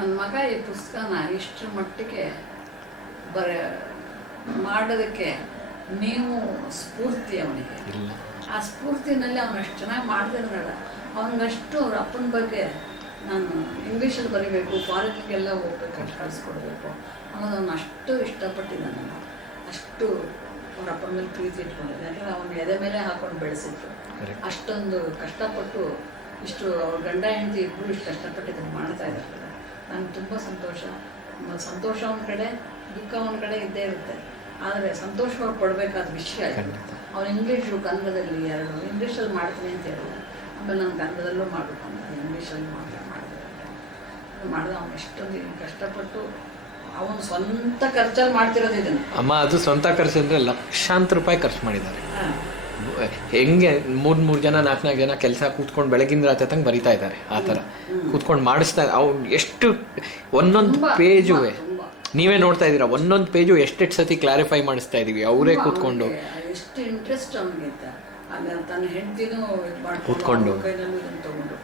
ನನ್ನ ಮಗ ಈ ಪುಸ್ತಕನ ಇಷ್ಟರ ಮಟ್ಟಿಗೆ ಮಾಡೋದಕ್ಕೆ ನೀವು ಸ್ಫೂರ್ತಿ ಅವನಿಗೆ. ಆ ಸ್ಫೂರ್ತಿನಲ್ಲಿ ಅವನು ಅಷ್ಟು ಚೆನ್ನಾಗಿ ಮಾಡ್ತಿದ್ದಾನಲ್ಲ, ಅವನಿಗಷ್ಟು ಅವ್ರ ಅಪ್ಪನ ಬಗ್ಗೆ ನಾನು ಇಂಗ್ಲೀಷಲ್ಲಿ ಬರೀಬೇಕು, ಫಾರಿನ್ಗೆಲ್ಲ ಹೋಗ್ಬೇಕು, ಕಳಿಸ್ಕೊಡ್ಬೇಕು ಅನ್ನೋದು ಅವನು ಅಷ್ಟು ಇಷ್ಟಪಟ್ಟಿದ್ದಾನೆ. ಅಷ್ಟು ಅವ್ರ ಅಪ್ಪನ ಮೇಲೆ ಪ್ರೀತಿ ಇಟ್ಕೊಂಡಿದ್ದೆ. ಯಾಕಂದರೆ ಅವನು ಎದೆ ಮೇಲೆ ಹಾಕೊಂಡು ಬೆಳೆಸಿದ್ರು. ಅಷ್ಟೊಂದು ಕಷ್ಟಪಟ್ಟು ಇಷ್ಟು ಅವ್ರ ಗಂಡ ಹೆಂಡತಿ ಇಬ್ಬರು ಇಷ್ಟು ಕಷ್ಟಪಟ್ಟಿದ್ದನ್ನು ಮಾಡ್ತಾ ಇದ್ದಾರಲ್ಲ, ನನಗೆ ತುಂಬ ಸಂತೋಷ. ಸಂತೋಷ ಒಂದು ಕಡೆ, ದುಃಖ ಒಂದು ಕಡೆ ಇದ್ದೇ ಇರುತ್ತೆ. ಆದರೆ ಸಂತೋಷವಾಗಿ ಪಡಬೇಕಾದ ವಿಷಯ ಅವನು ಇಂಗ್ಲೀಷು ಕನ್ನಡದಲ್ಲಿ ಎರಡು ಇಂಗ್ಲೀಷಲ್ಲಿ ಮಾಡ್ತೀನಿ ಅಂತ ಹೇಳಿದ. ಆಮೇಲೆ ನಾನು ಕನ್ನಡದಲ್ಲೂ ಮಾಡಬೇಕು ಅಂತ ಇಂಗ್ಲೀಷಲ್ಲಿ ಮಾಡಿದೆ ಅವನು ಎಷ್ಟೊಂದು ಕಷ್ಟಪಟ್ಟು ಅವನು ಸ್ವಂತ ಖರ್ಚಲ್ಲಿ ಮಾಡ್ತಿರೋದು ಇದನ್ನು. ಅಮ್ಮ ಅದು ಸ್ವಂತ ಖರ್ಚು ಅಂದರೆ ಲಕ್ಷಾಂತರ ರೂಪಾಯಿ ಖರ್ಚು ಮಾಡಿದ್ದಾರೆ. ಹೆಂಗೆ ಮೂರು ಜನ 4 ಜನ ಕೆಲಸ ಕೂತ್ಕೊಂಡು ಬೆಳಗಿನ ರಾತ್ರಿ ತಂಗ ಬರಿತಾ ಇದ್ದಾರೆ. ಆ ಥರ ಕೂತ್ಕೊಂಡು ಮಾಡಿಸ್ತಾ ಅವ್ನು ಎಷ್ಟು ಒಂದೊಂದು ಪೇಜು ನೀವೇ ನೋಡ್ತಾ ಇದ್ದೀರಾ, ಒಂದೊಂದು ಪೇಜು ಎಷ್ಟೆಷ್ಟು ಸತಿ ಕ್ಲಾರಿಫೈ ಮಾಡಿಸ್ತಾ ಇದೀವಿ ಅವರೇ ಕೂತ್ಕೊಂಡು. ಎಷ್ಟು ಇಂಟ್ರೆಸ್ಟ್ ಅವನಿಗೆ ತನ್ನ ಹೆಂಡತಿನೂ ಕೂತ್ಕೊಂಡು ತಗೊಂಡು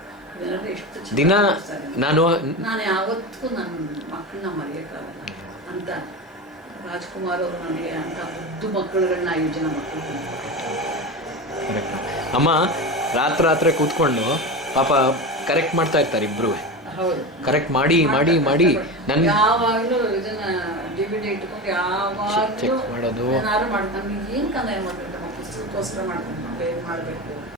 ದಿನ ನಾನು ಯಾವತ್ತೂ ನನ್ನ ಮಕ್ಕಳನ್ನ ಮರೆಯೋಕ್ಕಾಗಲ್ಲ ಅಂತ ರಾಜ್ಕುಮಾರ್ ಅವರು ನನಗೆ ಅಂತ ಮುದ್ದು ಮಕ್ಕಳುಗಳನ್ನ 5 ಜನ ಮಕ್ಕಳು. ಅಮ್ಮ ರಾತ್ರಿ ಕೂತ್ಕೊಂಡು ಪಾಪ ಕರೆಕ್ಟ್ ಮಾಡ್ತಾ ಇರ್ತಾರೆ ಇಬ್ರು. ಕರೆಕ್ಟ್ ಮಾಡಿ ಮಾಡಿ ಮಾಡಿ ನನ್ಗೆ ಯಾವಾಗಲೂ ಇದನ್ನ DVD ಇಟ್ಕೊಂಡು ಯಾವಾಗಲೂ ಮಾಡೋದು ಏನಾದ್ರು ಮಾಡ್ಕೊಂಡು ಏನು ಕಂದಾಯ ಮಾಡಬೇಕು, ಪುಸ್ತಕಕ್ಕೋಸ್ಕರ ಮಾಡ್ಕೊಂಡು ಮಾಡಬೇಕು